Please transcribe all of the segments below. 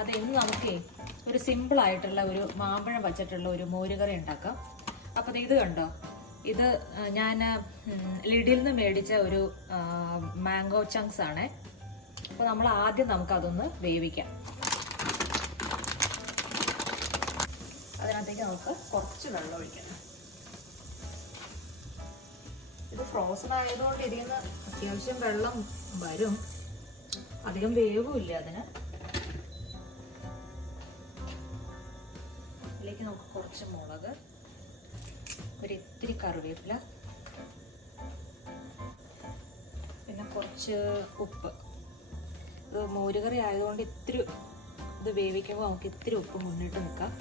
അത് ഇന്ന് നമുക്കേ ഒരു സിമ്പിൾ ആയിട്ടുള്ള ഒരു മാമ്പഴം വച്ചിട്ടുള്ള ഒരു മോരുകറി ഉണ്ടാക്കാം. അപ്പോൾ ഇത് കണ്ടോ? ഇത് ഞാൻ ലിഡിൽ നിന്ന് മേടിച്ച ഒരു മാംഗോ ചങ്ക്സ് ആണ്. അപ്പോൾ നമ്മൾ ആദ്യം നമുക്കതൊന്ന് വേവിക്കാം. അതിനകത്തേക്ക് നമുക്ക് കുറച്ച് വെള്ളം ഒഴിക്കണം ഇത് ഫ്രോസൺ ആയതുകൊണ്ട് ഇതിൽ നിന്ന് അത്യാവശ്യം വെള്ളം വരും. അധികം വേവുമില്ല അതിന്. ഇതിലേക്ക് നമുക്ക് കുറച്ച് മുളക് ഒരു ഇത്തിരി കറിവേപ്പില പിന്നെ കുറച്ച് ഉപ്പ്. ഇത് മോരുകറി ആയതുകൊണ്ട് ഇത്തിരി ഇത് വേവിക്കുമ്പോൾ നമുക്ക് ഇത്തിരി ഉപ്പ് മുന്നിട്ട് നിൽക്കാം.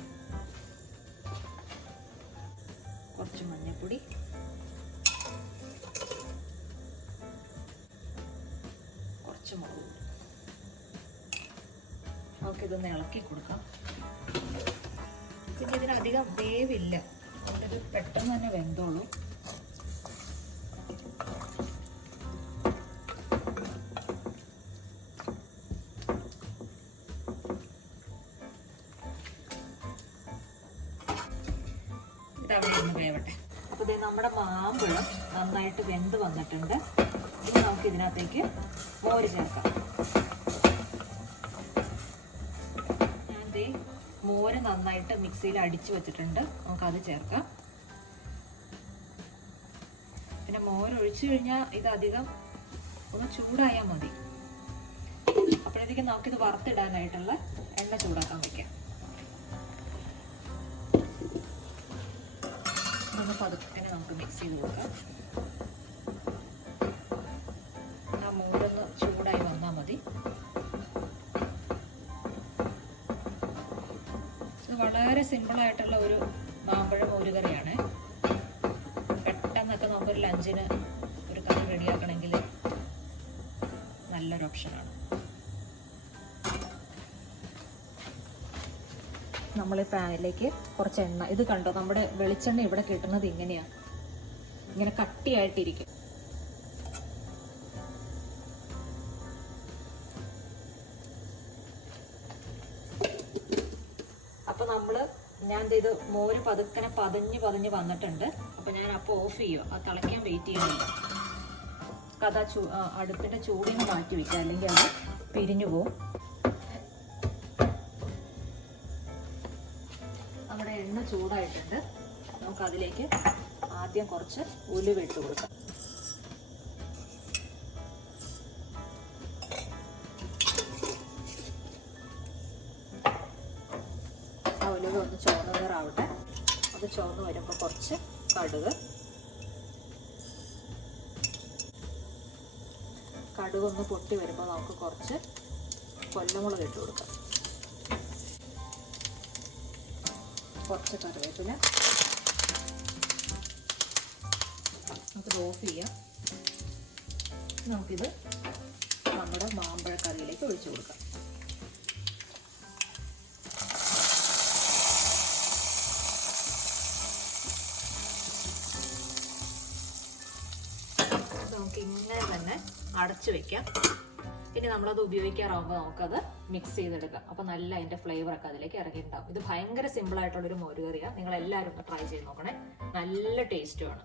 കുറച്ച് മഞ്ഞൾപ്പൊടി കുറച്ച് മുളക് നമുക്കിതൊന്ന് ഇളക്കി കൊടുക്കാം. പിന്നെ ഇതിനധികം വേവില്ല. അതിലൊരു പെട്ടെന്ന് തന്നെ വെന്തോളൂ. ഇതവിടെ നമ്മുടെ മാമ്പഴം നന്നായിട്ട് വെന്ത് വന്നിട്ടുണ്ട്. ഇനി നമുക്ക് ഇതിനകത്തേക്ക് മോര് ചേർക്കാം. നന്നായിട്ട് മിക്സിയിൽ അടിച്ചു വെച്ചിട്ടുണ്ട്. നമുക്കത് ചേർക്കാം. പിന്നെ മോര് ഒഴിച്ചു കഴിഞ്ഞാൽ ഇത് അധികം ഒന്ന് ചൂടായാൽ മതി. അപ്പോഴത്തേക്കും നമുക്കിത് വറുത്തിടാനായിട്ടുള്ള എണ്ണ ചൂടാക്കാൻ വെക്കാം. ഇതൊന്ന് പതുക്കെ നമുക്ക് മിക്സ് ചെയ്ത് കൊടുക്കാം. വളരെ സിമ്പിളായിട്ടുള്ള ഒരു മാമ്പഴം മോരുകറിയാണ് പെട്ടെന്നൊക്കെ നമുക്കൊരു ലഞ്ചിന് ഒരു കറി റെഡിയാക്കണമെങ്കിൽ നല്ലൊരു ഓപ്ഷനാണ് നമ്മൾ ഈ പാനിലേക്ക് കുറച്ച് എണ്ണ. ഇത് കണ്ടോ? നമ്മുടെ വെളിച്ചെണ്ണ ഇവിടെ കിട്ടുന്നത് ഇങ്ങനെയാണ് ഇങ്ങനെ കട്ടിയായിട്ടിരിക്കും. ഞാൻ ഇത് മോര് പതുക്കനെ പതഞ്ഞ് പതഞ്ഞ് വന്നിട്ടുണ്ട്. അപ്പൊ ഞാൻ അപ്പൊ ഓഫ് ചെയ്യുക അത് തിളയ്ക്കാൻ വെയിറ്റ് ചെയ്യുന്നില്ല. കഥ ചൂ അടുപ്പിന്റെ ചൂടിന് മാറ്റി വെക്കുക. അല്ലെങ്കിൽ അത് പിരിഞ്ഞു പോവും. നമ്മുടെ എണ്ണ ചൂടായിട്ടുണ്ട്. നമുക്ക് അതിലേക്ക് ആദ്യം കുറച്ച് ഉലുവ ഇട്ട് കൊടുക്കാം. ചുവന്ന നിറാവട്ടെ അത് ചുവന്ന് വരുമ്പോൾ കുറച്ച് കടുക്. കടുക് ഒന്ന് പൊട്ടി വരുമ്പോൾ നമുക്ക് കുറച്ച് കൊല്ലമുളക് ഇട്ട് കൊടുക്കാം. കുറച്ച് കറിവേപ്പില. നമുക്ക് ഓഫ് ചെയ്യാം. നമുക്കിത് നമ്മുടെ മാമ്പഴ കറിയിലേക്ക് ഒഴിച്ചു കൊടുക്കാം. ഇങ്ങനെ തന്നെ അടച്ചു വെക്കാം. ഇനി നമ്മളത് ഉപയോഗിക്കാറാകുമ്പോൾ നമുക്കത് മിക്സ് ചെയ്തെടുക്കാം. അപ്പോൾ നല്ല അതിന്റെ ഫ്ലേവർ ഒക്കെ അതിലേക്ക് ഇറങ്ങിയിട്ടുണ്ടാവും. ഇത് ഭയങ്കര സിമ്പിളായിട്ടുള്ളൊരു മോരുകറിയാണ് നിങ്ങൾ എല്ലാവരും ട്രൈ ചെയ്ത് നോക്കണേ. നല്ല ടേസ്റ്റുമാണ്